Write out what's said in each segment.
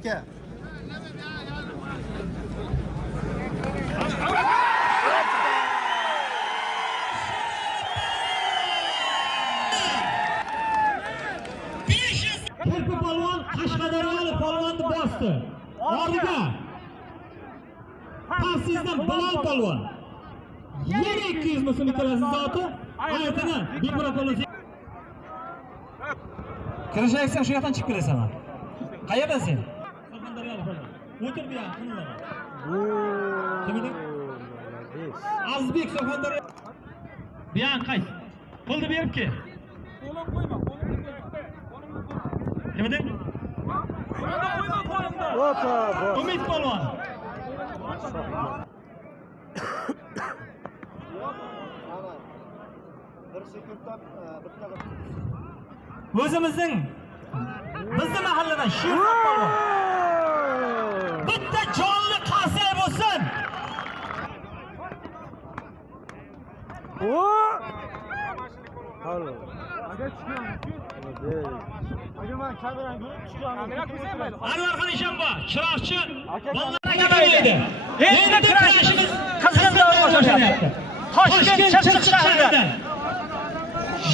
Turku polvon Qashqadaryolik polvonni bosdi. Ortiga Tavsizdan Bilal polvon. Yana 200 ming so'm ikkalasi zoti. Aytini Bikmurod polvon. Kirishaysan shu yoqdan chiqib kelasan. Qayerdan sen? Surxondaryolik polvon. O'tir bu yoqqa qilinglar. Kim edi? Azbek Surxondaryo. Bu yoq qayt. Pulni berib kel. Qo'lim qo'yma, Kim edi? Umid polvon. O'zimizning bizni mahalladan Sherxon polvon. Bitta jonli qarsak bo'lsin. Halo. Anvarxon Eshonboy, chiroqchi. Vallahi endi kurashimiz qizg'in boshlashyapti. Toshkent Chirchiq shahridan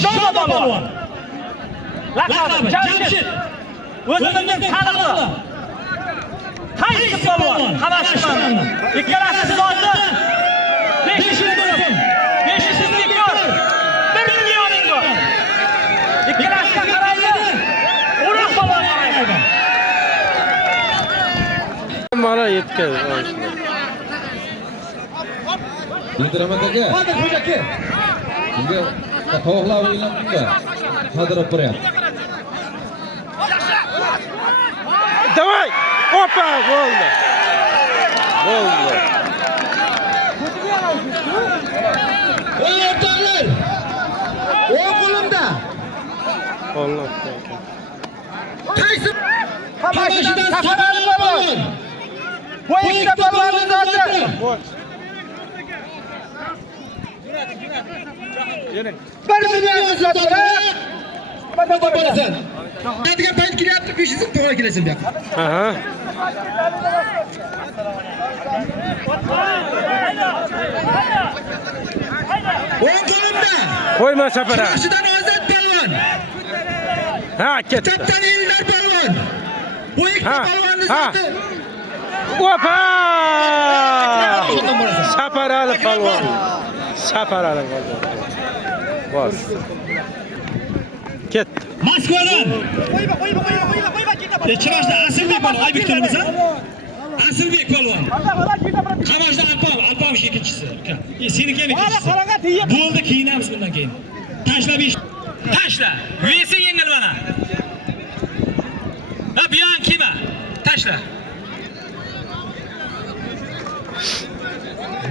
Jo'ra polvon. Laqabi Jamshid. O'zimizning taniqli Qaysi polvon, Qamashman. Ikkalasi zoti 500 ming. 500 ming bor. 1 millioning bor. Ikkalasiga qaraydi. O'roq polvon qaraydi. Mana yetgan. Yildiramat aka. Hozir xo'jaki. Bunga tovuqlar o'yinlanibdi. Qodirib qo'yapti. Давай! Опа, bo'ldi. Bo'ldi. Ey o'rtoqlar! O qo'limda. Qo'llatdi. Qaysi Qamashidan Safarali polvon. Bu ikkita polvonni zoti. Bir million zotlar. Qanday bo'lasan? Qanday payt kelyapti, 500 ming to'g'ri kelasan bu yoqqa. Aha. O qo'limda. Qo'yma safara. Qamashidan Ozod polvon. Ha, ketdi. Kaptan Eldor polvon. Bu ikkita polvonni zoti. Opa! Safarali polvon. Safarali polvon. Bos. Ketdi. Moskvadan. Chiroqda Asilbek polvon, Aybek turibmiz-a? Asilbek polvon. Qamashdan Alpam ikkinchisi. Seniki ham ikkinchisi. Bo'ldi, kiyinamiz bundan keyin. Tashlab ish. Tashla. Yeysi yengil mana. Ha, bu yoqni kiyma. Tashla.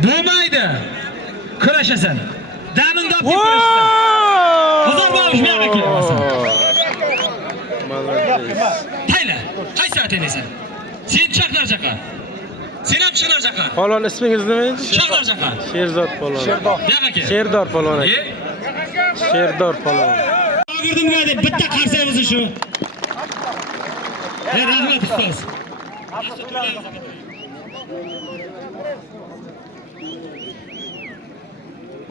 Bo'lmaydi. Kurashasan. Damin dab kurashasan. Huzur bo'lish bu yoqqa kelmasin. Tayla. Qaysi ataysan? Sen chaqlar chaqa. Sen ham chiqlar chaqa. Polvon ismingiz nima edi? Chaqlar chaqa. Sherzod polvon. Bu yoqqa kel. Sherdor polvon. Sherdor polvon. Girdim ga deb bitta qarsaymiz shu. Rahmat ustoz.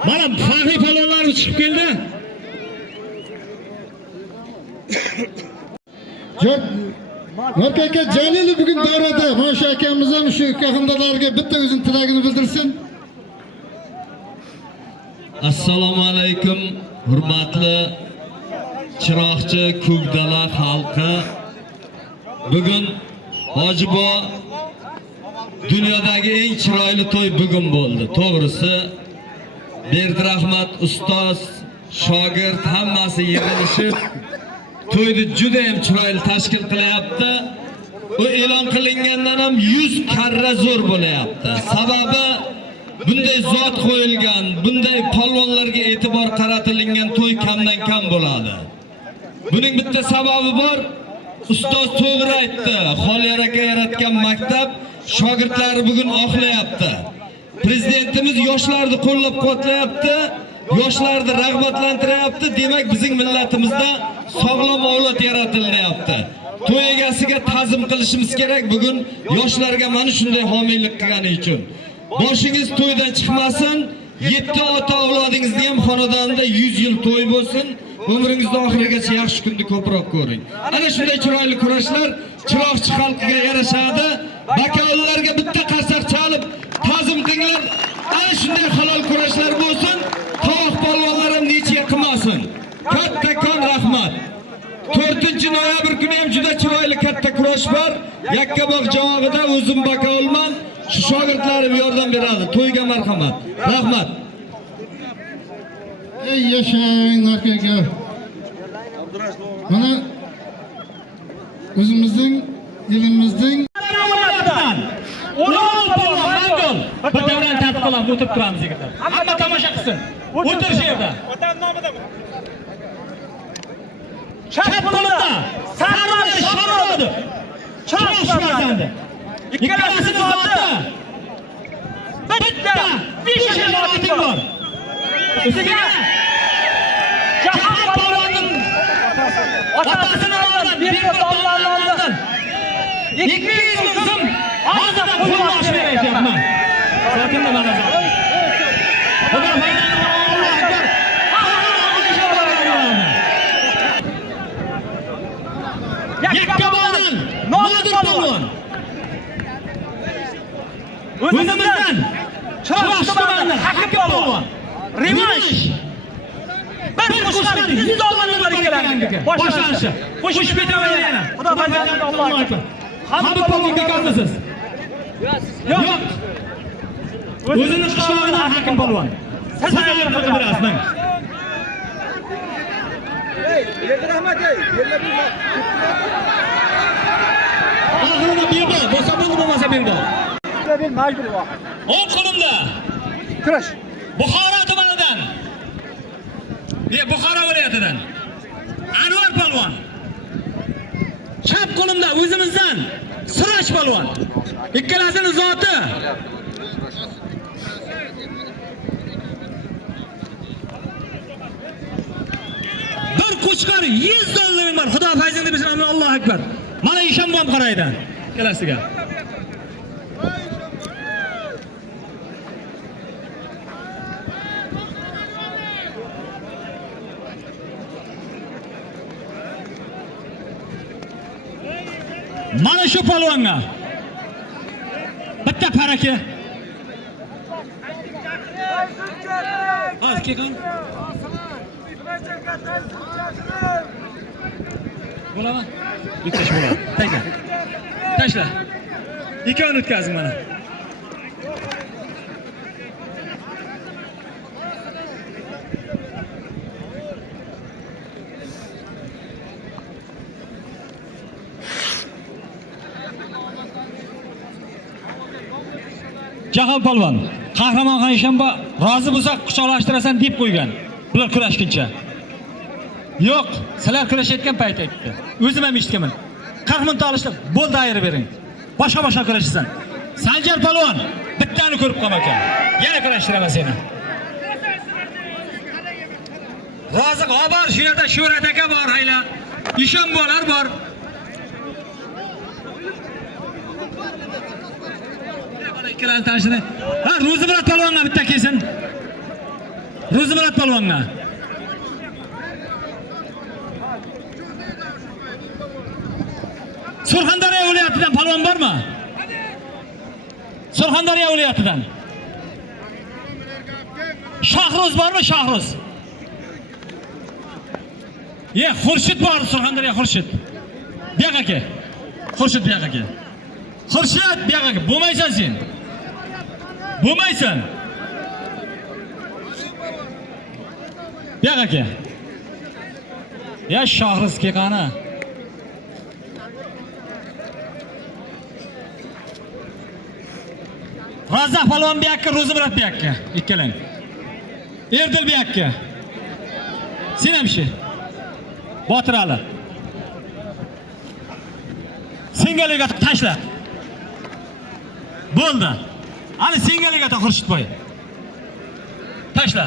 Mana faxriy polvonlar chiqib keldi. Jo'q. Marka aka Jalilov bugun davrada. Mana shu akamiz ham shu qahamdalarga bitta o'zini tilagini bildirsin. Assalomu alaykum, hurmatli Chiroqchi Ko'kdala xalqi. Bugun Hojibo dunyodagi eng chiroyli to'y bugun bo'ldi. To'g'risi, Berdirahmat ustoz, shogird hammasi yig'ilishib to'yni juda ham chiroyli tashkil qilyapti. Bu e'lon qilingandan ham 100 karra zo'r bo'layapti. Sababi bunday zot qo'yilgan, bunday polvonlarga e'tibor qaratilgan to'y kamdan kam bo'ladi. Buning bitta sababi bor. Ustoz to'g'ri aytdi. Xoliyar aka yaratgan maktab shogirdlari bugun oqlayapti. Prezidentimiz yoshlarni qo'llab-quvvatlayapti, yoshlarni rag'batlantiryapti. Demak, bizning millatimizda sog'lom avlod yaratilyapti. to'y egasiga ta'zim qilishimiz kerak. Bugun yoshlarga mana shunday homiylik qilgani uchun. Boshingiz to'ydan chiqmasin. 7 ota avlodingizni ham xonadonda 100 yil to'y bo'lsin. Umringizni oxirigacha yaxshi kunni ko'proq ko'ring. Ana shunday chiroyli kurashlar Chiroqchi xalqiga yarashadi. Bakaollarga bitta qarsak chalib ta'zim qilinglar. Ana shunday halol kurashlar bo'lsin. Tovoq polvonlar ham necha qilmasin. Kattakon rahmat. 4-noyabr kuni ham juda chiroyli katta kurash bor. Yakkabog' javobida o'zim bakaolman. Shu shogirdlarim yordam beradi. To'yga marhamat. Rahmat. Ey yaşayın narkaka. Mana o'zimizning elimizning Ulug' polvon Mangol. Bir davran tartib qilib o'tirib turamiz yigitlar. Hamma tomosha qilsin. O'tir shu yerda. Otam nomida. Chap qo'lida Sarvar Shomurodov. Cho'q farzandi. Ikkalasi zoti. Bitta 5 yil bor. Ustiga Jahon polvonining otasini olib, bir dollarni oldim. 200 ming so'm hozir pul olib beryapman. So'kinda mana bu. Xudo Yakkabog'dan Nodir polvon. O'zimizdan Chiroqchi tumanidan Hakim polvon. Revansh. Bir qo'shgan 100 dollarni bor ikkalariga. Boshlanishi. Qo'shib betaman yana. Xudo farzandi Alloh akbar. Hamma polvonga qolmasiz. Yo'q. O'zini qishlog'idan Hakim polvon. Siz ham qilib berasizmi? Rahmat ey. Oxirida berdi. Bo'lsa bo'ldi, bo'lmasa berdi. Ben majbur bor. O'ng qo'limda. Kurash. Buxoro tumanidan. Buxoro viloyatidan. Anvar polvon. Chap qo'limda o'zimizdan Siroj polvon. Ikkalasini zoti. Bir qo'chqor 100 dollar bor. Xudo fayzingni bersin. Allohu akbar. Mana Eshonbom qaraydi. Ikkalasiga. Mana shu polvonga bitta paraka. Kekin. Bo'ladimi? Bittash bo'ladi. Tashla. Tashla. Ikkovini o'tkazing mana. Jahon polvon, Qahramon Eshonbo rozi bo'lsa quchoqlashtirasan deb qo'ygan. Bular kurashguncha. Yo'q, sizlar kurashayotgan payt aytdi. O'zim ham eshitganman. 40 ming olishdi, bo'ldi ayirib bering. Boshqa kurashasan. Sanjar polvon bittani ko'rib qolmagan. Yana kurashtiraman seni. Rozi bor, shu yerda Sho'rat aka bor, hayla. Eshonbolar bor. Ikkalasi tashini. Ha, Ro'zimurat polvonga bitta kelsin. Ro'zimurat polvonga. Surxondaryo viloyatidan polvon bormi? Surxondaryo viloyatidan. Shohruz bormi? Shohruz. Xurshid bor, Surxondaryo Xurshid. Buyoqqa aka. Xurshid buyoqqa aka. Xurshid buyoqqa aka. Bo'lmaysan sen. Bo'lmaysan. Buyoqqa aka. Shohruz qani? Razzoq polvon buyoqqa, Ro'zimurat buyoqqa. Ikkalang. Erdil buyoqqa. Sen ham shu. Botir Ali. Singaliga tashla. Bo'ldi. Ani singaliga Xurshidboy. Tashla.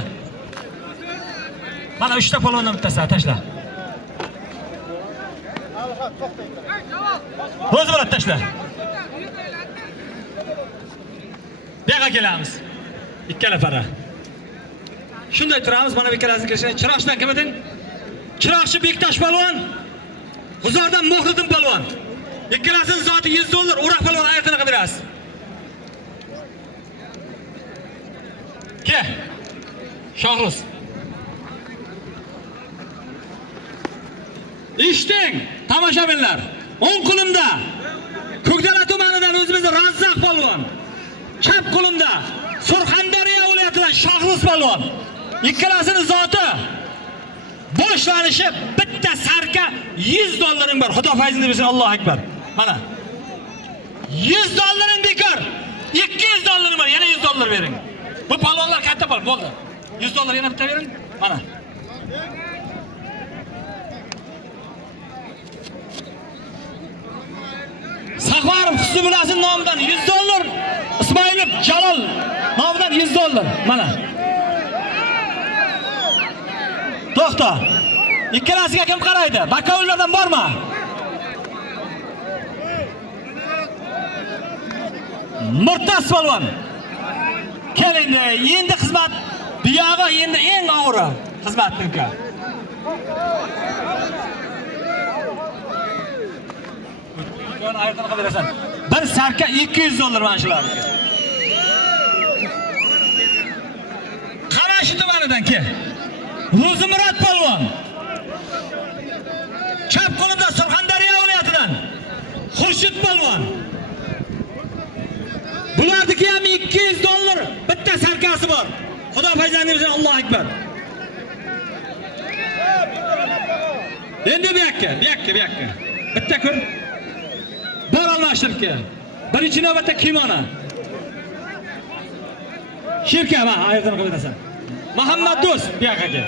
Mana 3 ta polvondan bittasi tashla. O'zi bo'ladi tashla. Bu yoqqa kelamiz. Ikkala para. Shunday turamiz, mana bu ikkalasini kelishgan. Chiroqchidan kim eding? Chiroqchi Bektosh polvon. G'uzordan Muhriddin polvon. Ikkalasining zoti $100, O'roq polvon aytini qilib berasiz. Ke. Shohruz. Ishting, tomoshabinlar. O'ng qo'limda Ko'kdala tumanidan o'zimizning Razzaq polvon. Chap qo'limda Surxondaryo viloyatidan Shohruz polvon. Ikkalasining zoti boshlanishi bitta sarka $100 bor. Xudo fayzini bersin. Allohu akbar. Mana. $100 bekor. $200 bor. Yana $100 bering. Bu polvonlar katta pol bo'ldi. $100 yana bitta bering. Mana. Safarov Husnulasin nomidan $100, Ismoilov Jalol nomidan $100. Mana. To'xta. Ikkalasiga kim qaraydi? Bakovullardan bormi? Murtaz polvon. Kelindi, endi xizmat buyog'i endi eng og'iri xizmatniki. Yana aytini qilirasan. Bir sarka $200 mana shularga. Qarashi tumanidan ke. Ro'zimurod polvon. Chap qo'limda Surxondaryo viloyatidan Xurshid polvon. Bularniki ham $200 bitta sarkasi bor. Xudo fayzini bersin. Allohu akbar. Endi bu yoqqa. Bitta ko'r. Bor almashtiribga. Birinchi navbatda Kimona. Shirka va aytini qilib berasan. Muhammad Do'st bu yoqqa kel.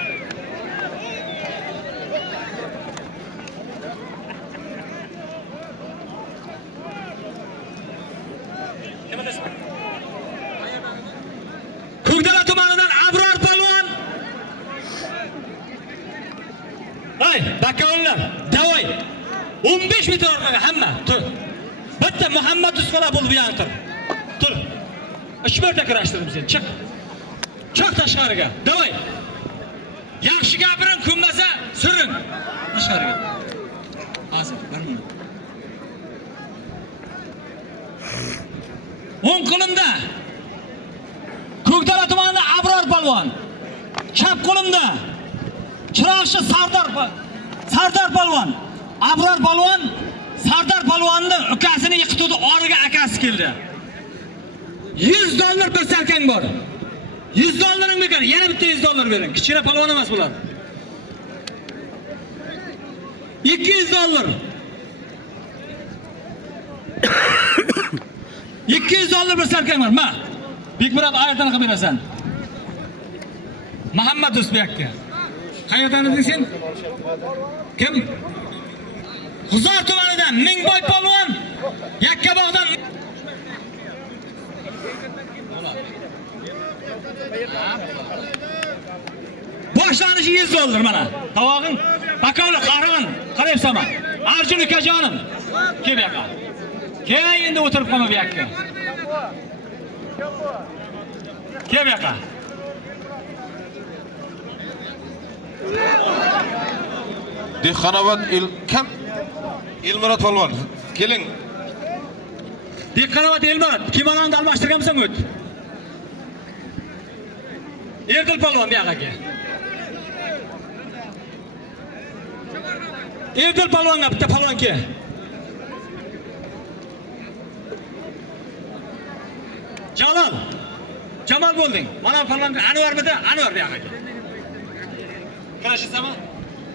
Ko'kdala tumanidan Abror polvon. Ay, bakovullar, davoy. 15 metr orqaga hamma. Tur. Bitta Muhammad Usqala bo'ldi bu yoqqa tur. Tur. 3 marta kirashtirdim seni. Chiq. Chiq tashqariga. Davoy. Yaxshi gapiring, ko'nmasa suring. Tashqariga. Hozir 1 minut. O'ng qo'limda Ko'kdala tumanida Abror polvon. Chap qo'limda Chiroqchi Sardor polvon. Abror polvon Sardor polvonning ukasini yiqitdi, origa akasi keldi. $100 bir sarkang bor. $100 bekor, yana bitta $100 bering. Kichkina polvon emas bular. $200. $200 bir sarkang bor. Ma. Bekmurod aytini qilib berasan. Muhammad Do'stbekka. Qayerdan eding sen? Kim? G'uzor tumanidan Mingboy polvon. Yakkabog'dan. Boshlanishi $100 mana. Tavog'ing, bakovli qahramon, qarayapsan. Arjun ukajonim. Kel bu yoqqa. Kel endi o'tirib qolma bu yoqqa. Kel bu yoqqa. Dehqonobod kim? Elmurod polvon. Keling. Dehqonobod Elmurod, kimonani almashtirganmisan o't? Erdil polvon bu yoqqa kel. Erdil polvonga bitta polvon kel. Jamol bo'lding. Mana polvonga Anvarmidi? Anvar bu yoqqa kel. Qarashasanmi?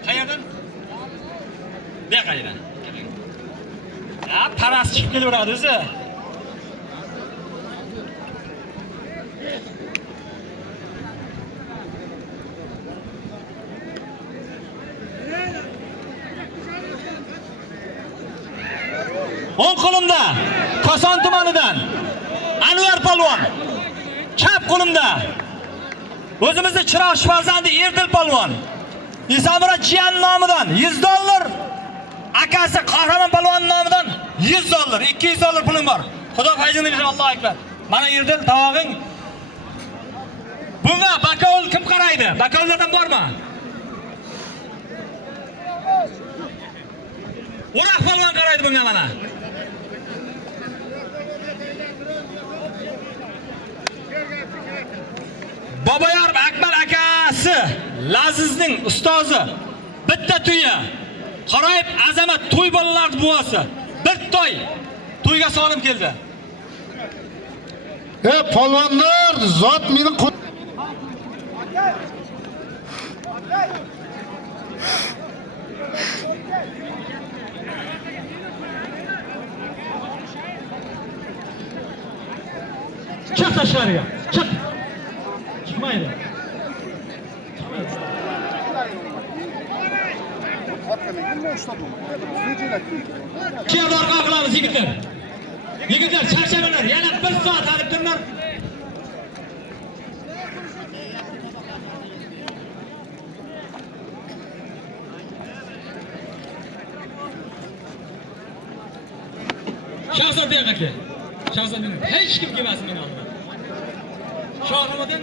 Qayerdan? Bu yoqqa kel. Ya, paras chiqib kelaveradi o'zi. O'ng qo'limda Koson tumanidan Anvar polvon. Chap qo'limda o'zimizning Chiroqchi farzandi Erdil polvon. Isamura jiyan nomidan $100, akasi Qahramon palvon nomidan $100, $200 pulim bor. Xudo fayzini bersin, Allohu akbar. Mana Erdal tavog'ing. Bunga bakovul kim qaraydi? Bakovullardan bormi? O'roq palvon qaraydi bunga mana. Boboyor Akbar akasi, Lazizning ustozi. Bitta to'yi. Qarayib azamat to'y bolalar buvasi. Bir to'yga solim keldi. Polvonlar, zot meni Çık dışarıya. Çık. Çıkmayın. Şeye doğru kalkılamız yigitler. Yigitler çarşabeler. Yana 1 saat alıp durlar. Şahzadeye kakı. Şahzadenin hiç kim girmesin beni aldı. Şahramadın.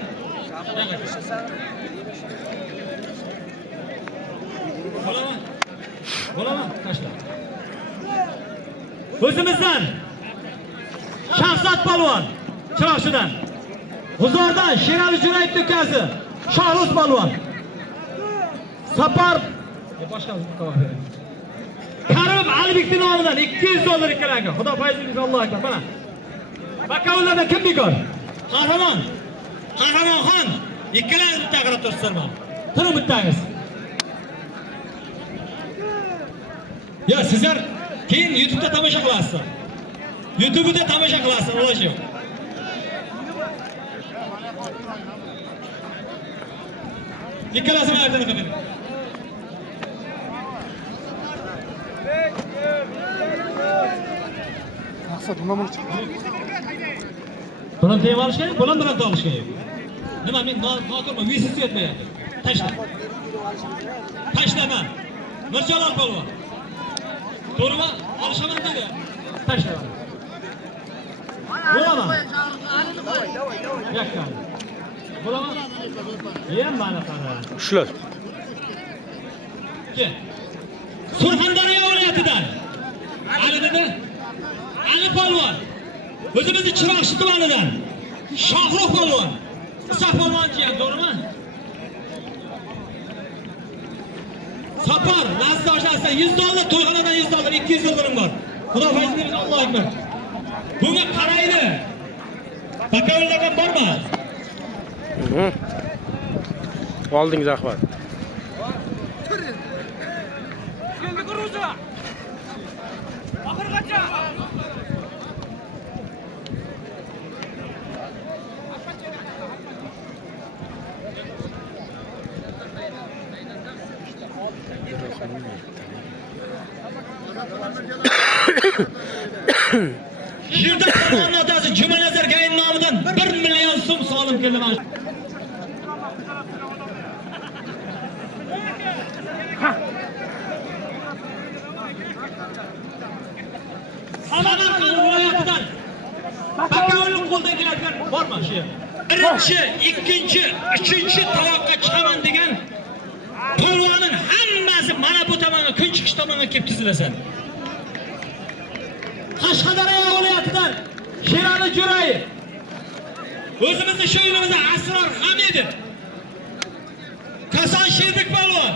Bo'lama, taşla. O'zimizdan Shahzod polvon, Chiroqchidan, G'uzordan Sherali Jo'rayevning ukasi Shohruz polvon. Sapar boshqa tovoq bering. Karim Alibekning nomidan $200 ikkalanga. Xudo fayzini Allohu akbar. Mana. Bakovullardan kim bekor? Qahramonxon. Ikkalangiz bitta qarab turibsizlar mana. Turib bittangiz. Ya sizlar keyin YouTube'da tomosha qilasiz. YouTube'da tomosha qilasiz, iloji yo'q. Ikkalasini aytadi qilib. maqsad nima bo'lishi kerak? Bilan teyib olish kerak, bilan olish kerak. Nima men noturman, vizisi yetmayapti. Tashla. Tashlama. Mirjalol polvon. To'g'rimi? Olishaman dedi. Tashla. Bo'laman. Yakkan. Bo'laman. Yem mana qara. Ushla. Surxondaryo viloyatidan. Ali dedi. Ali polvon. O'zimizning Chiroqchi tumanidan. Shohrux polvon. Isoq polvonchi ham, to'g'rimi? Sapar, Lazizdan $100, to'yxonadan $100, $200 bor. Xudo fayzini bersin, Allohu akbar. Bunga qaraydi. Bakovullardan bormi? Oldingiz Ahmad. Yerda polvon otasi Jumanazar Gayin nomidan 1 million so'm solim keldi mana. Samarqand viloyatidan bakovullik qo'ldan keladigan bormi shu? Birinchi, ikkinchi, uchinchi taloqqa chiqaman degan polvonning hammasi mana bu tomonga, kun chiqish tomonga kelib tizilsin. Qashqadaryo viloyatidan Sherali Jo'rayev. O'zimizning shu yo'limizda Asror Hamidov. Kasan Sherbek polvon.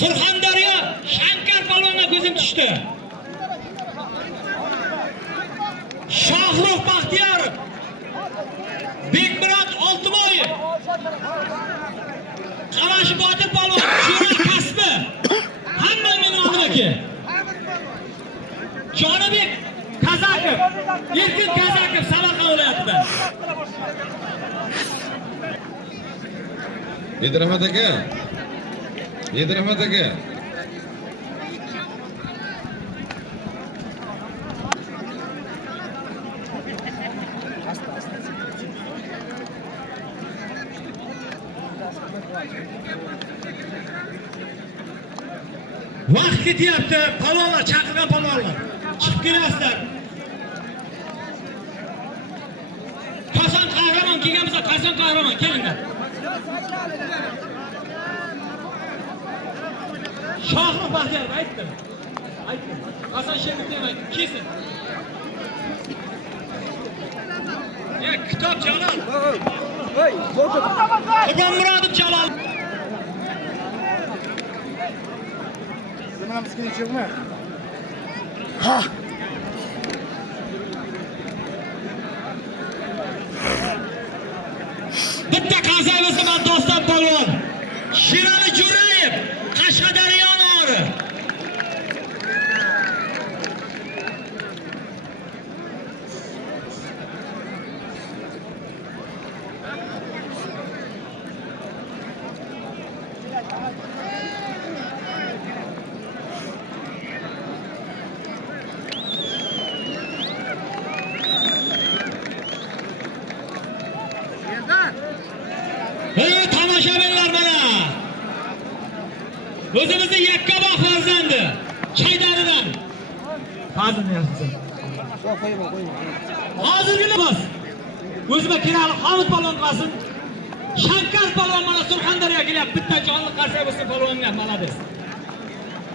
Surxondaryo Shankar polvonga ko'zim tushdi. Shohrux Baxtiyorov. Bekmurod Oltiboyev. Qamashi Botir polvon, Jo'ra kasbi. Hamma meni oldimga. Jonibek Kazakov, Erkin Kazakov Samarqand viloyatidan. Edirahmat aka. Edirahmat aka. Vaqt ketyapti. Palonlar, chaqirgan palonlar. Chiqib kelasizlar. Qachon qahramon kelganmiz, qachon qahramon kelinglar. Shohruh Baxtiyorov aytdim. Hasan Shemitov aytdi. Kesin. Kitob Jalol. Qurbon Murodov Jalol. Bitta qazayimizni Doston polvon. Shirali Jo'rayev, Qashqadaryo nori. Tomoshabinlar mana. O'zimizning Yakkabog' farzandi Chaydaridan. Farzand yaxshisi. Hozirgina bas. O'zimga Kirali Hamid polvon qilsin. Shankar polvon mana Surxondaryoga kelyapti. Bitta jonli qarsak bo'lsa polvonga malades.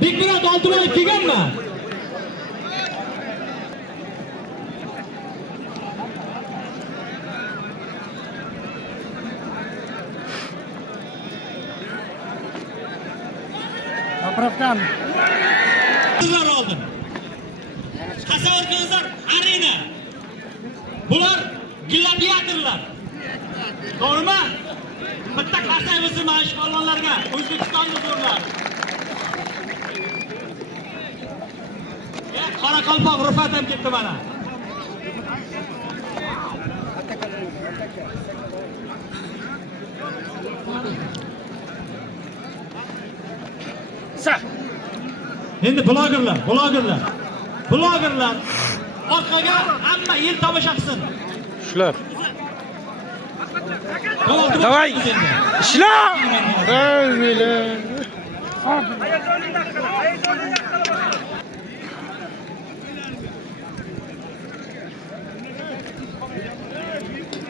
Bekmurod Oltiboyev kelganmi? Atrofdan. Sizlar oldim. Tasavvur qilinglar, arena. Bular gladiatorlar. To'g'rimi? Bitta qarsak bo'lsa mana shu polvonlarga O'zbekistonlik zo'rlar. Qoraqalpoq Rufat ham ketdi mana. Endi blogerlar. Orqaga hamma yil tomosha qilsin. Shular. Davay. Ishla!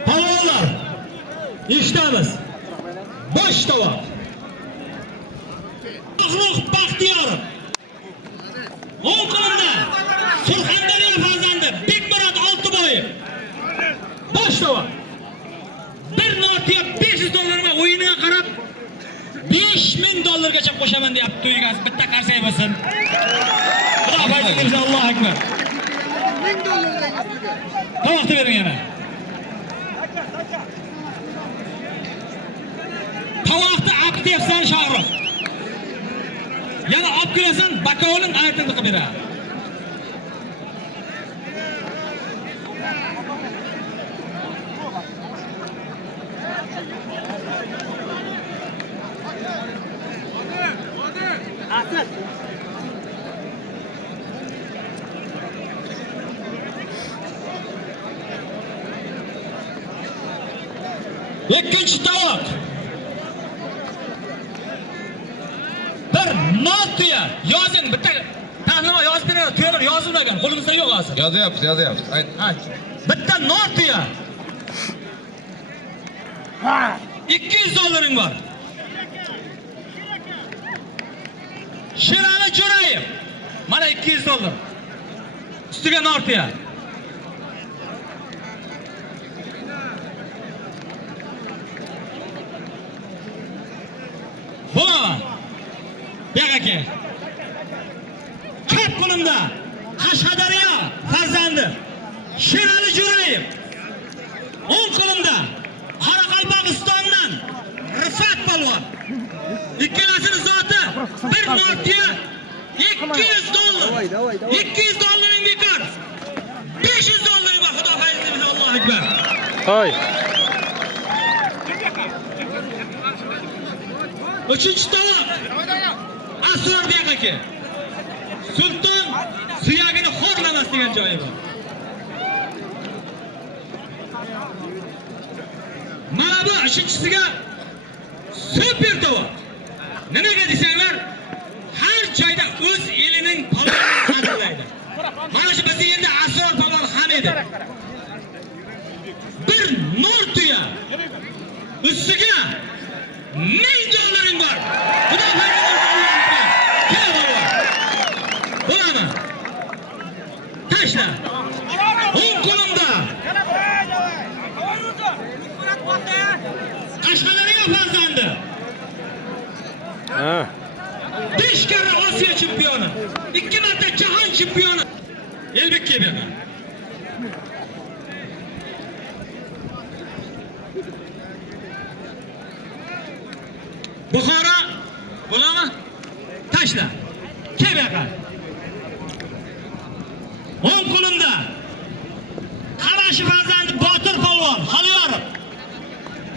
Palonlar. Eshitamiz. Bosh tovoq. Shohruh Baxtiyorov. O'ng qo'limda Surxondaryo farzandi Bekmurod Oltiboyev. Bosh tovoq. Bir notiya $500 o'yiniga qarab $5000 qo'shaman deyapti to'ygan bitta qarsak bo'lsin. Xudo barcha bersin, Allohu akbar. $1000 tovoqni bering yana. Tovoqni olib deyapsan Shohruh. Yana olib kelasan, bakovlin aytini qilib beradi. Ikkinchi tovoq. Bir notiya yozing, bitta tanlama yozib beradi. To'g'ri yozilmagan, qo'limizda yo'q hozir. Yozyapti. Ayt. Bitta notiya. $200 bor. Shirali Jo'rayev. Mana $200. Ustiga notiya. Bo'laman. Yo'q aka. Ko'p qo'limda Qashqadaryo farzandi Shirali Jo'rayev. O'ng qo'limda Qoraqalpog'istondan Rifat polvon. Ikkalasini zoti bir notiya $200. $200 bekor. $500 bor. Xudo xayr bersin. Allohu akbar. Hoy. Uchinchi tovoq. Asrorbek aka. Sulton suyagini xo'rlamas degan joyi bor. Mana bu uchinchisiga super tovoq. Nimaga desanglar, har joyda Bunday bir nur tuya. Üstüge $1000 var. Bu da Bulamı. Taşla. 10 kolumda. Kaşkalarıya fazlandı. Ha. 5 kere Asya şampiyonu. 2 marta Cihan şampiyonu. Elbek gibi. Buxoro bulamı? Taşla. Kebeka. 10 kolumda. Qarashi farzandi Botir polvon, Xoliyorov.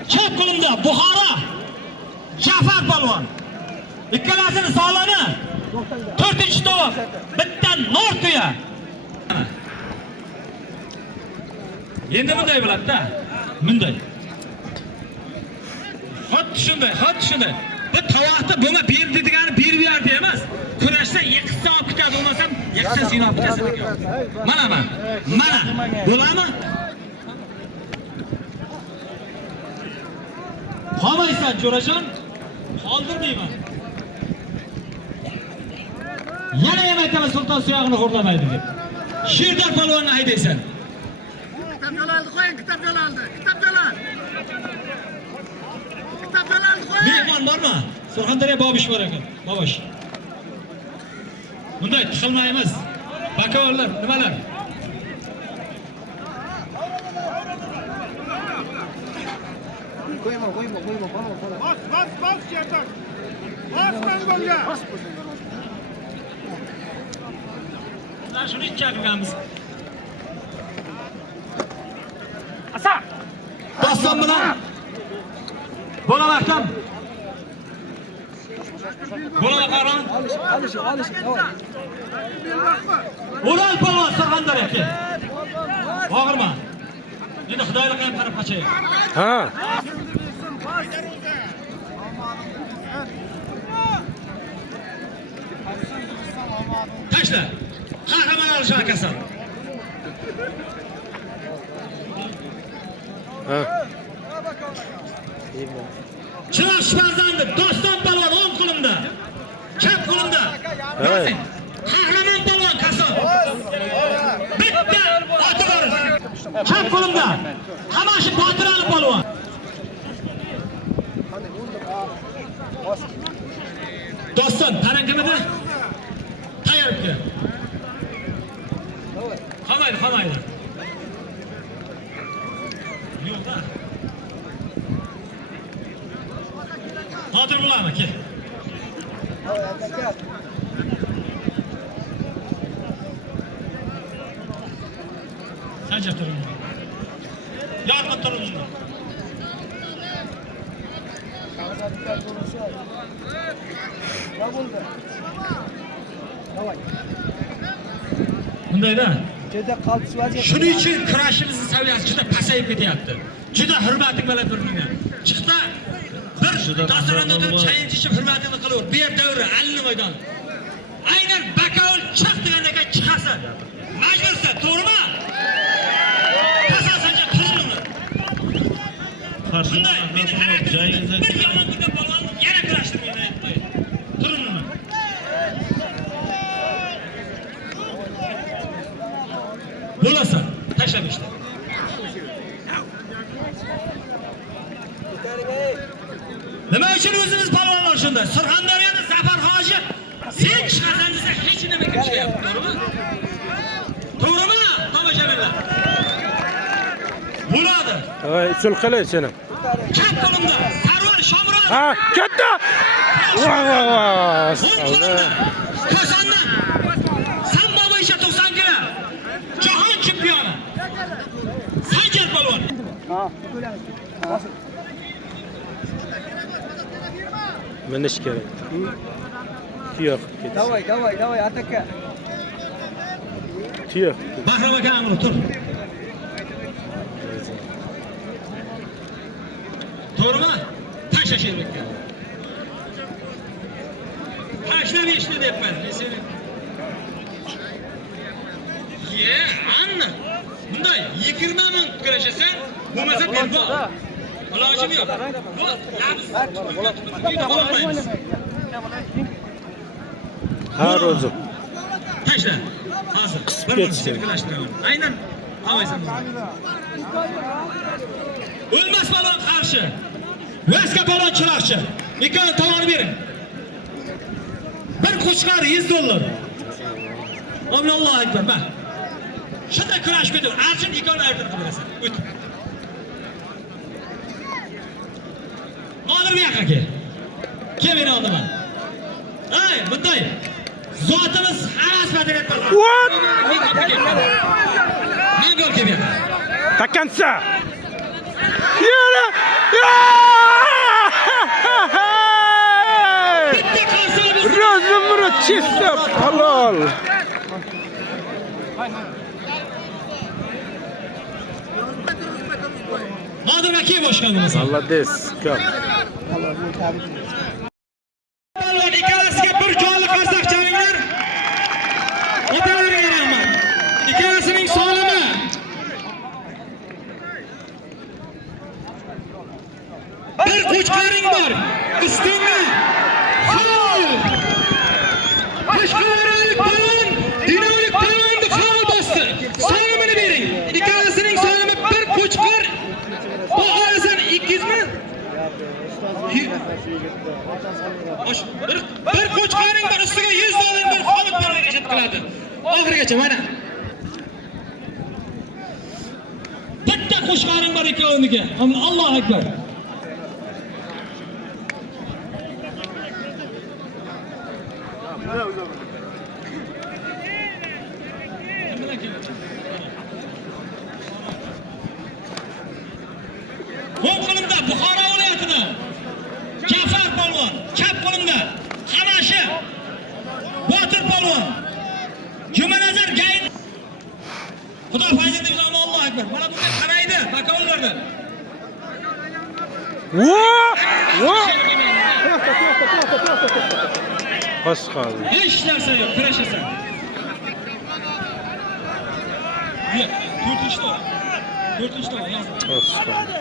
Chap qo'limda Buxoro. Jafar polvon. Ikkalasini sog'lami? 4-to'p. Bitta Nortuya. Endi bunday bo'ladi-da. Bunday. Xuddi shunday. Bu tovoqda bo'lma berdi degani berib berdi emas. Kurashda 2 soat kutadi bo'lmasam, 2 sinov kutadi. Mana. Bo'ladimi? Qolmaysan, Jo'rajon. Qoldirmayman. Yana ham aytaman, sulton suyog'ini xo'rlamaydi deb. Sherdor polvonni haydaysan. Kitapchalarni qo'ying, kitapchalarni. Mehmon bormi? Surxondaryo bobish bor ekan. Bobish. Bunday tiqilmaymiz. Bakavorlar, nimalar? Qo'yma. Bas, yerdan. Bas golga. Biz shuni ichamiz. Doston bilan bo'lamoqdan. Bo'lamoqaron. Alish, davay. Ural polvon Surxondaryoga. Og'irma. Endi Xudoylikqa ham qarab qo'yay. Ha. Taşla. Kahraman alışan kasar. Ha. Çıraş farzandı. Doston balon 10 kolumda. Çap kolumda. Evet. Kahraman balon kasar. Bitti. Atı var. Çap kolumda. Kamaşı batıralı balon. Doston tarankimidi. Tayyorlikka. Qamaydi. Yo'q-da. Hozir bo'ladi, aka. Qancha turing? Yarmi turing. Bundayda. Shuning uchun kurashimizni saviyasi juda pasayib ketyapti. Juda hurmating bilan turinglar. Chiqdi. Bir dasturxonda o'tirib chayin ichib hurmatini qilaver. Bu yer davri 50 maydon. Aynan Bakovul chiq degandagi chiqasan. Majbursan, to'g'rimi? Pasasancha turinglar. Shunday, meni xarakterim bir yomon kundan polvonni yana kurashtirmayman aytmay. Turinglar. Bo'lasa, tashlab ishla. Nima uchun o'zimiz polvonlar shunda? Surxondaryoda Zafar hoji sen chiqasan desa hech nima kirishyapti, to'g'rimi? To'g'rimi? Tomoshabinlar. Bo'ladi. Voy, usul qilay seni. Chap qo'limda Sarvar Shomurod. Ha, katta. Voy. Ko'sandan. Sambo bo'yicha 90 kilo. Jahon chempioni. Sanjar polvon. Minish kerak. Tuyoq ketdi. Давай, атака. Tuyoq. Bahrom aka amri tur. To'g'rimi? Tashlash kerak. Tashlab ishni debman. Ye, Anna. Bunday 20 ming kurashasan, bo'lmasa berbo. Ilojim yo'q. Bu uyda olmaymiz. Har o'zi. Tashla. Hozir. Bir ketsin. sirklashtiraman. Aynan olmaysan. O'lmas balon qarshi. Vaska balon chiroqchi. Ikkovini tovoni bering. Bir qo'chqar $100. Allohu akbar. Bak. Shunday kurash ketdi. Arjun ikkovini ayirtirib berasan. O't. Nodir bu yoqqa kel. Kel meni oldiman. Ay, bunday. Zotimiz haras madaniyat qildi. What? Men gol kelgan. Takansa. Bitta qarsoq Rozumru чисто halol. Nodir aka boshqonimiz. Молодец. Ko'p. Balon ikkalasiga bir jonli qarsak chalinglar. Otalarga rahmat. Ikkalasining sog'ligi. Bir qo'chqaring bor. Ustingda. Faol. Qo'chqaring balon, dinamik balonni faol bosdi. Sog'ligini bering. Ikkalasining sog'ligi bir qo'chqar. Bu olasan 200 ming. Bir qo'chqaring bor, ustiga $100 bir xomut pul berishib qiladi. Oxirigacha mana. Bitta qo'chqaring bor ikkoviniga. Allohu akbar. O'ng qo'limda Buxoro viloyatida Jafar polvon, chap qo'limda Qamashi Botir polvon, Jumanazar Gayn. Xudo fayzli deb Allohu akbar. Mana bunga qaraydi, bakovlarda. Bas qoldi. Hech narsa yo'q, kurashasan. Yo'q, 4-ta. 4-ta yozib. Bas qoldi.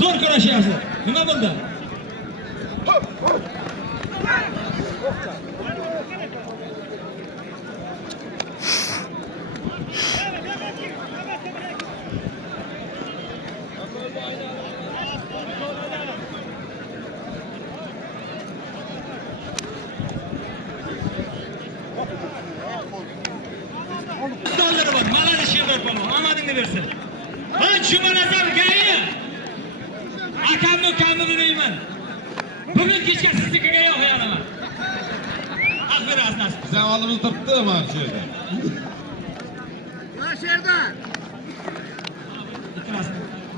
Zo'r kurashyapsiz. Nima bo'ldi? $100 bor. Malani Sherdor polvon, omadingni bersin. Ha, Jumanazar Gayi. Akamni ukamni bilmayman. Bugun kechga siznikiga yo'q yo'laman. Haq berasiz. Bizning oldimiz turibdi mana shu yerda. Mana shu yerda.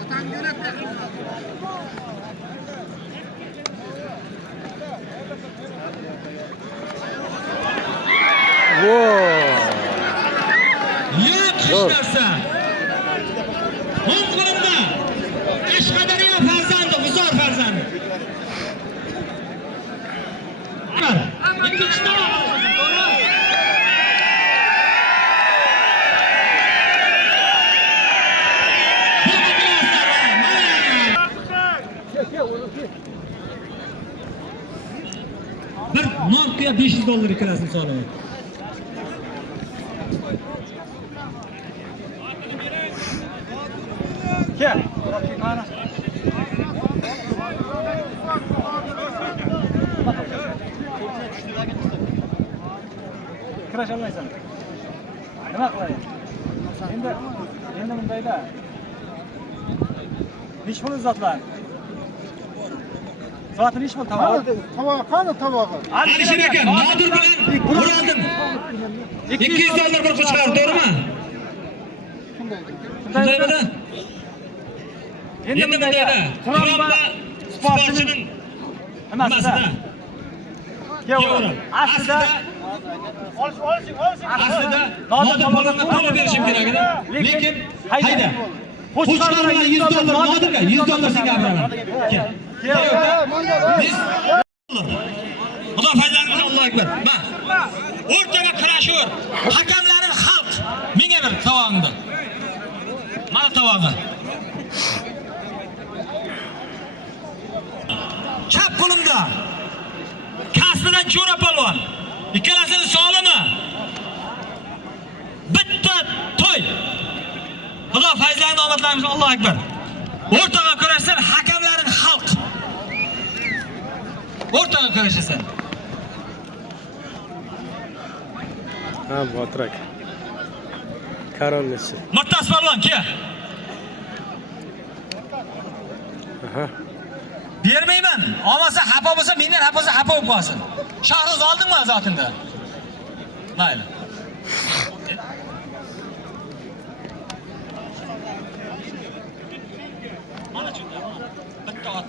Otam jo'natdi. Yo'q hech narsa. O'ng qo'limda Qashqadaryo farzandi, G'uzor farzandi. Ikkinchi tomon. Bir Nokia $500 ikkalasini so'raman. Kel. Mana. Kirash olmaysan. Nima qilay? Endi bundayda. Ish pul zotlar. Soatini ish pul tamom. Tovoq, qani tovog'i? Alisher aka, Nodir bilan Murodin $200 bir qo'chqar, to'g'rimi? Shundaymi? Endi bundayda Tromba sportchining nimasida? Aslida Aslida Nodir polvonga to'lab berishim kerak edi. Lekin hayda. Qo'shqarlar bilan $100 Nodirga $100 senga beraman. Kel. Xudo fayzlansin, Allohu akbar. Ma. O'rtaga kurashur. Hakamlaring xalq. Menga bir tovog'ingni. Mana tovog'i. Chap qo'limda. Kasbidan Jo'ra polvon. Ikkalasini solimi? Bitta to'y. Xudo fayzlarini omadlarimiz, Allohu akbar. O'rtaga kurashsan, hakamlaring xalq. O'rtaga kurashasan. Ha, Botirak. Karonlisi. Murtas polvon, kel. Aha. Bermayman. Olmasa xafa bo'lsa, mendan xafa bo'lsa xafa bo'lib qolsin. Shahroz oldingmi zotinda? Mayli. Mana chunda. Bitta ot.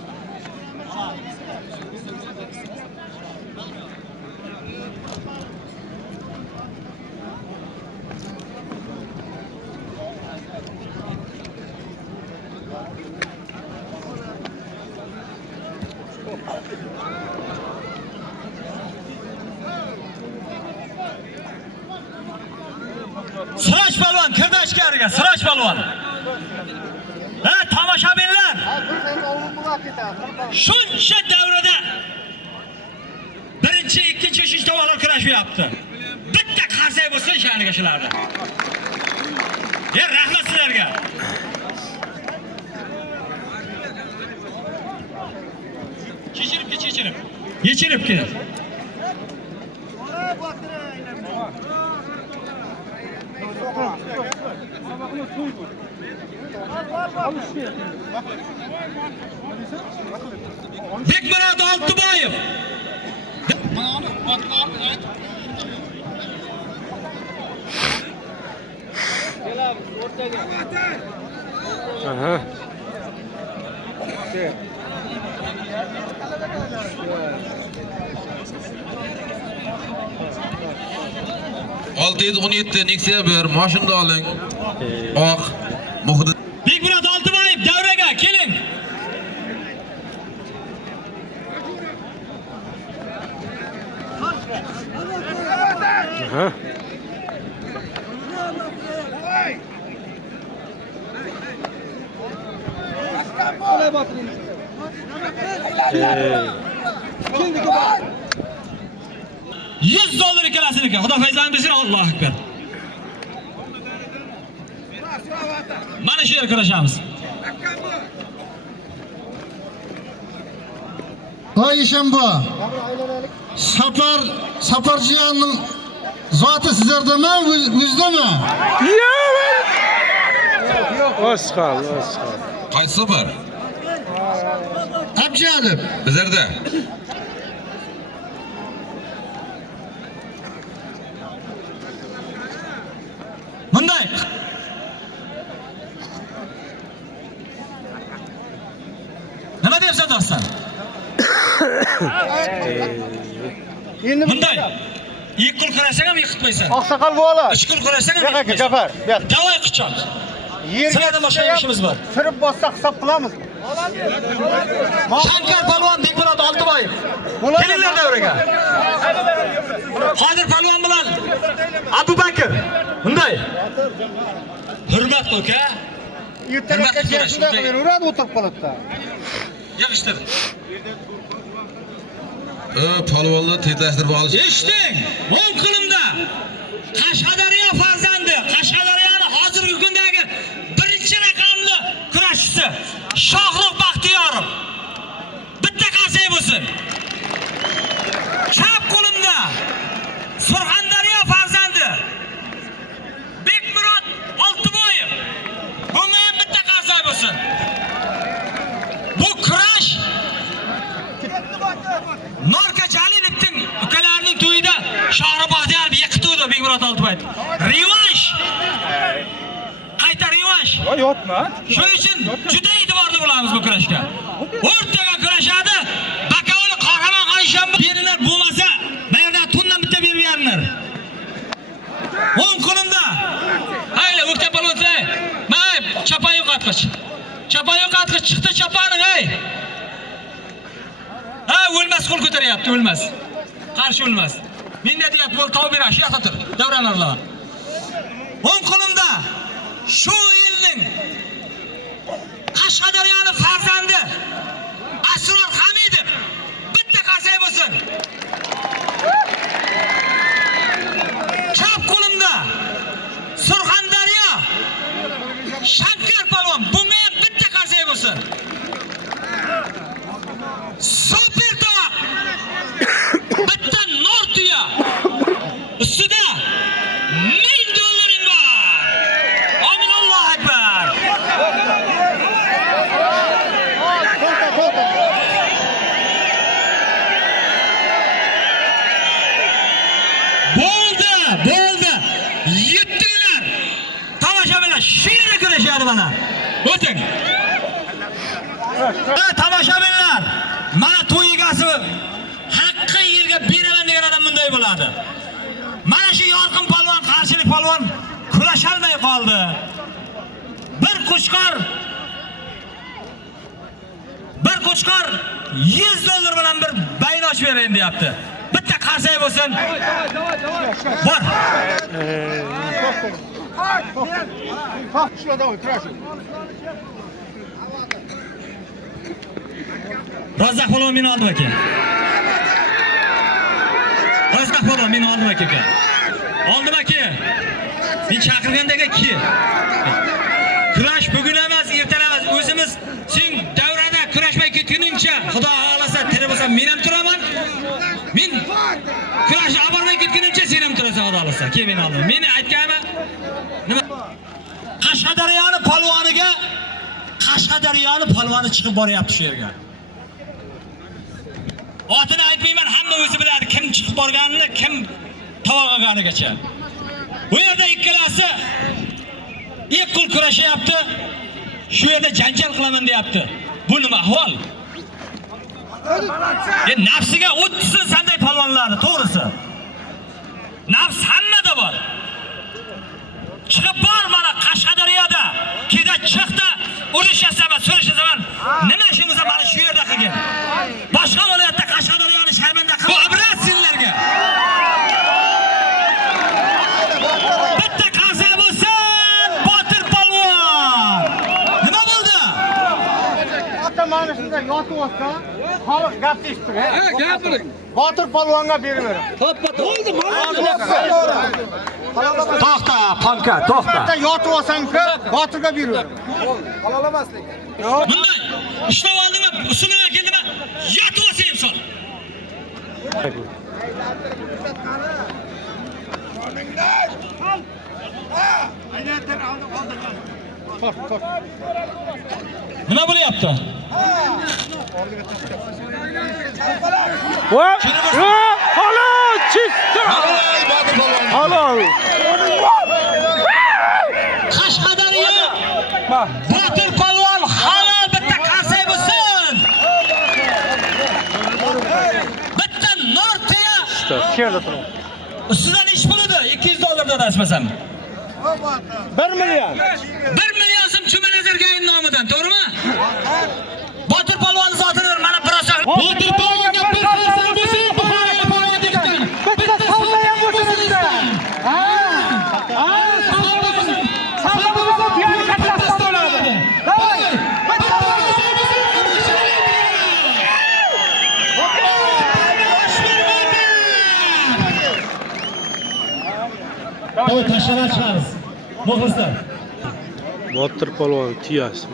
Siroj polvon kirdi ichkariga, Siroj polvon. Ha, tomoshabinlar. Shuncha davrada birinchi, ikkinchi, uchinchi tomonlar kurashyapti. Bitta qarsak bo'lsa shaniga shularda. Rahmat sizlarga. Chechirib. Yechirib kel. Bekmurod Oltiboyev. Aha. 617 Nexia bir mashina oling. Oq muhdi. Bekmurod Oltiboyev davraga keling. Aha. $100 ikkalasini. Xudo fayzlarini bersin, Allohu akbar. Mana shu yerga kurashamiz. Oyishanbo. Safarjiyanning zoti sizlardami, o'zdami? Osqal. Qaysi safar? Abjalib. Bizlarda. Bunday. Nima deyapsan do'stlar? Bunday. Yiqil qarasang ham yiqitmaysan. Oqsoqol bola. Ishqil qarasang ham Yo'q aka, Jafar. Yo'q. Davoy qichoq. Sizlardan boshqa ishimiz bor. Surib bossa hisob qilamiz. Shankar polvon Bekmurod Oltiboyev. Kelinglar davraga. Qodir polvon bilan Abubakr. Bunday. Hurmat aka. Ertaga shunday qilaveradi, o'tirib qoladi. Yig'ishtir. Polvonni tezlashtirib olish. Eshiting, o'ng qo'limda Qashqadaryo farzandi, Qashqadaryoning hozirgi kundagi birinchi raqamli kurashchisi Shohruh Baxtiyorov. Bitta qarsak bo'lsin. Chap qo'limda Surxondaryo farzandi Bekmurod Oltiboyev. Bunga ham bitta qarsak bo'lsin. Bu kurash Norka Jalilovning ukalarining to'yida Shohruh Baxtiyorov yiqitdi Bekmurod Oltiboyev. Revansh. Qayta revansh. Yotma. Shuning uchun juda e'tiborli bo'lamiz bu kurashga. O'rtaga kurashadi. Bakovul qahramon Oyshanba beringlar, bo'lmasa, bu yerda tundan bitta berib beringlar. atqich. Chapan yo'q atqich, chiqdi chapaning, ey. Ha, o'lmas qo'l ko'taryapti, o'lmas. Qarshi o'lmas. Menda deyapti, bo'l tov berash, yo'q tur. Davranarlar. O'ng qo'limda shu yilning Qashqadaryoning farzandi Asror Hamidov bitta qarsay bo'lsin. Chap qo'limda Surxondaryo Shankar palvon bunga ham bitta qarsay bo'lsin. Super to'q. Bitta nor tuya. Ustida $1000 bor. Amin Allohu akbar. Bo'ldi. Yetdilar. Tomoshabinlar shiyada kurashadi mana. O'ting. Tomoshabinlar, mana to'y egasi haqqi yerga beraman degan odam bunday bo'ladi. Mana shu yorqin palvon, qarshilik palvon kurasholmay qoldi. Bir qo'chqor $100 bilan bir bayrosh berayim deyapti. Bitta qarsay bo'lsin. Bor. Razzoq palvon meni oldi aka. Razzoq palvon meni oldi aka. Oldim aka. Men chaqirgandagi ki. Kurash bugun emas, ertaga emas. O'zimiz sen davrada kurashmay ketguningcha, Xudo xolasa tiri bo'lsam men ham turaman. Men kurash olmay ketgunimcha sen ham turasan, Xudo xolasa. Kel meni oldim. Meni aytganim nima? Qashqadaryoning polvoni chiqib boryapti shu yerga. Otini aytmayman, hamma o'zi biladi kim chiqib borganini, kim tavoqaganigacha. Bu yerda ikkalasi ilk qo'l kurashyapti. Shu yerda janjal qilaman deyapti. Bu nima ahvol? Nafsiga o'tsin sanday polvonlarni, to'g'risi. Nafs hammada bor. Chiqib bor mana Qashqadaryoda. Keda chiqdi, urishasaman, so'rashaman. Nima ishimiz mana shu yerda qilgan? Boshqa viloyatda Qashqadaryoni sharmanda qilib, bu ibrat sizlarga. Bitta qarsa bo'lsin, Botir polvon. Nima bo'ldi? Ota mana shunda yotib olsa, xalq gap eshitdi. Ha, gapiring. Botir polvonga berib bering. Bo'ldi, To'xta, panka, to'xta. Bitta yotib olsang-ku, Botirga berib bering. Halol emaslik. Bunday ishlab oldimmi, usulga keldimmi? Yotib olsang son. Nima bo'lyapti? Halol, chista. Halol. Qashqadaryo Botir polvon halol bitta qarsay bo'lsin. Bitta nortiya. Ustidan ish pulidi $200 adashmasam. 1 million. 1 million so'm Chumanazargayev nomidan, to'g'rimi? Botir polvon zotini mana biroz. Botir polvonga bir qarsay bo'lsin, polvonga tegsin. Bitta savdo ham bo'lsin. Ha. Savdo bo'lsa tuyani kattasi bo'ladi. Hoy! To'y tashlab chiqamiz. Muxlislar. Botir polvon tuyasi.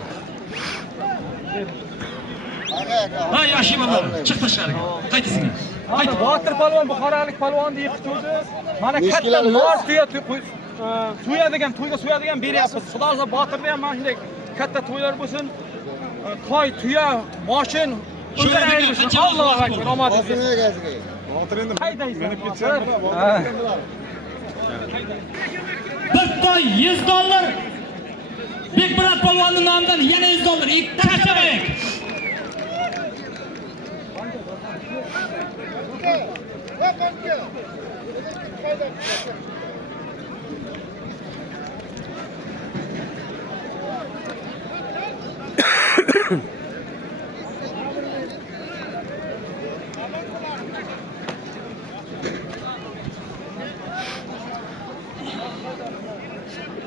Ha, yoshi bolalar, chiq tashqariga. Qaytasizlar. Qayt. Botir polvon Buxorolik polvonni yiqitdi. Mana katta nor so'yadigan, to'yga so'yadigan beryapmiz. Xudo o'zi Botirni ham mana shunday katta to'ylar bo'lsin. Toy, tuya, moshin, Allohu akbar, omad bo'lsin. Botir endi menib ketsa, Bir toy $100. Bekmurat polvonning nomidan yana $100. Ikki tashlamaylik.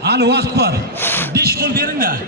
Hali vaqt bor. 5 qo'l beringlar.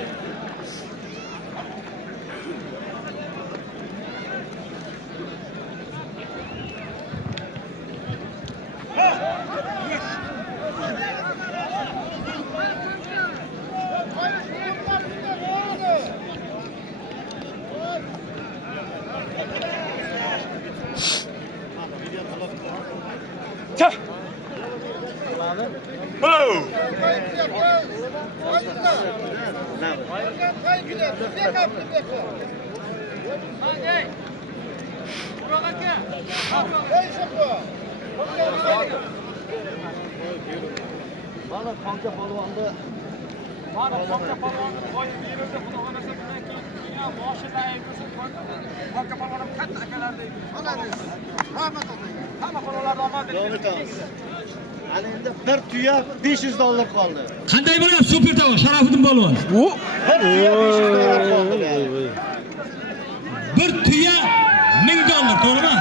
Mana qancha polvonni qo'yib berildi, xudo xolasa bundan keyin ham boshida aytsa, qancha polvon ham katta akalar deydi. Hamma polvonlar omad deydi. Ana endi bir tuya $500 qoldi. Qanday bo'lyapti super tavo Sharofiddin polvon? Bir tuya $500 qoldi. Bir tuya $1000, to'g'rimi?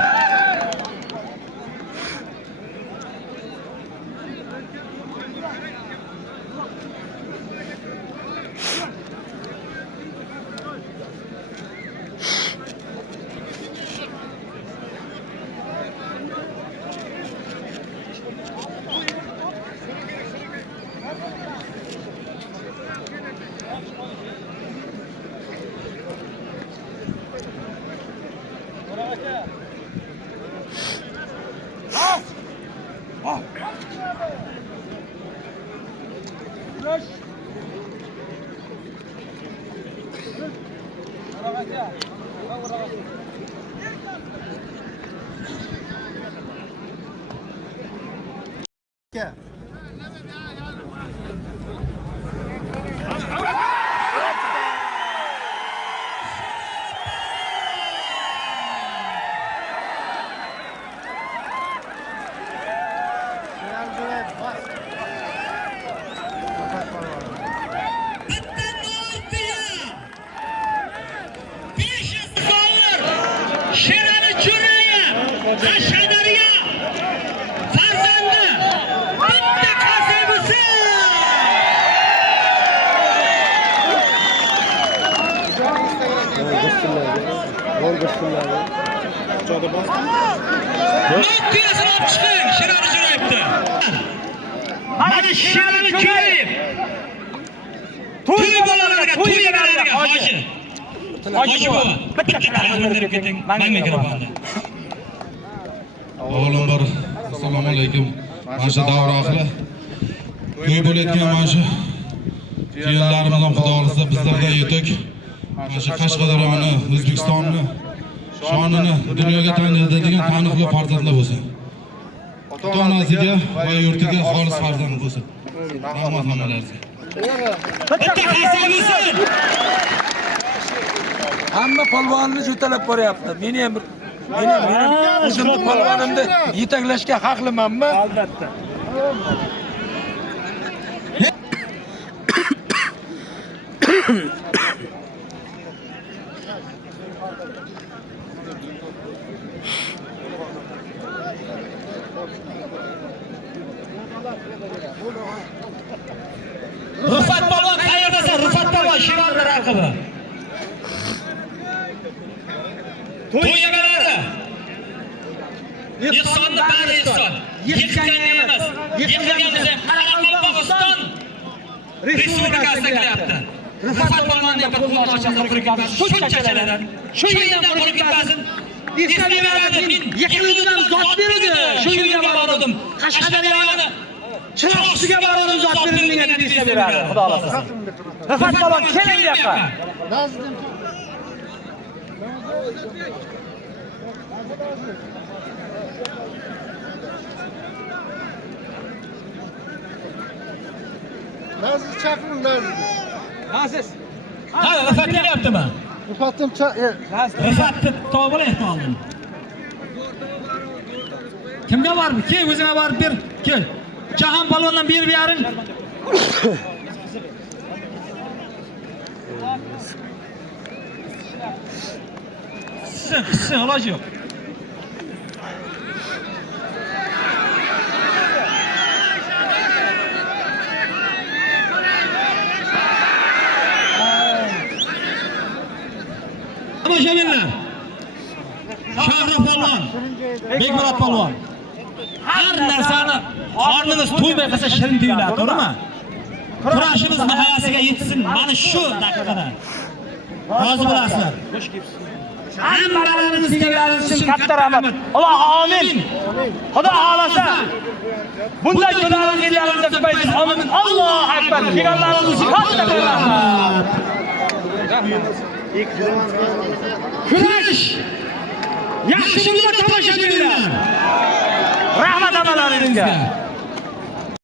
Mana Sherali Jo'rayev. To'y bolalarga, to'ylarga hoji. Hoji bova, bitta ta'zimlarga keting. Men mikrofonni. Avvalambor assalomu alaykum. Mana shu davr oxiri to'y bo'layotgan mana shu jiyanlarimiz ham xudo xolisa bizlarga yetuk. Mana shu Qashqadaryoni, O'zbekistonni shonini dunyoga tanitadigan taniqli farzandlar bo'lsin. Ota-onasiga va yurtiga xolis farzand bo'lsin. Rahmat hammalarga. Bitta qasam bo'lsin. Hamma polvonni jo'talab boryapti. Meni ham o'zimni polvonimni yetaklashga haqlimanmi? Albatta. Rifat polvon qayerdasan? Rifat polvon Sherali raqibi. To'ygalarida. Ehsonni bari ehson. Yetgan emas. Yetganimiz Qoraqalpog'iston Respublikasiga kelyapti. Rifat polvonni bir qo'l ochib turgan shunchachalardan. Shu yerdan bo'lib ketmasin. Eslaveradi. Yiqiluvdan zot berdi. Shu yerga bordim. Qashqadaryoni Chiroqchiga bordim zot berdi degan eslaveradi. Xudo xolasa. Rifat polvon keling bu yoqqa. Naziz chaqiring, Naziz. Naziz. Ha, Rifat kelyaptimi? Rifatim Rifatni topib ehtimolmi? Kimga bormi? Kel, o'zingga borib ber. Kel. Jahon polvondan berib yaring. Qissin, iloji yo'q. Tomoshabinlar. Shohrux polvon, Bekmurod polvon. Har narsani qornimiz to'ymay qolsa shirin tuyuladi, to'g'rimi? Kurashimiz nihoyasiga yetsin mana shu daqiqada. Rozi bo'lasizlar. Hammalarimiz kelganimiz uchun katta rahmat. Alloh amin. Xudo xolasa bunday kunlarimiz yillarimizda ko'paysin. Amin. Allohu akbar. Kelganlarimiz uchun katta rahmat. Kurash. Yaxshi bo'ldi tomoshabinlar. Rahmat amalaringizga.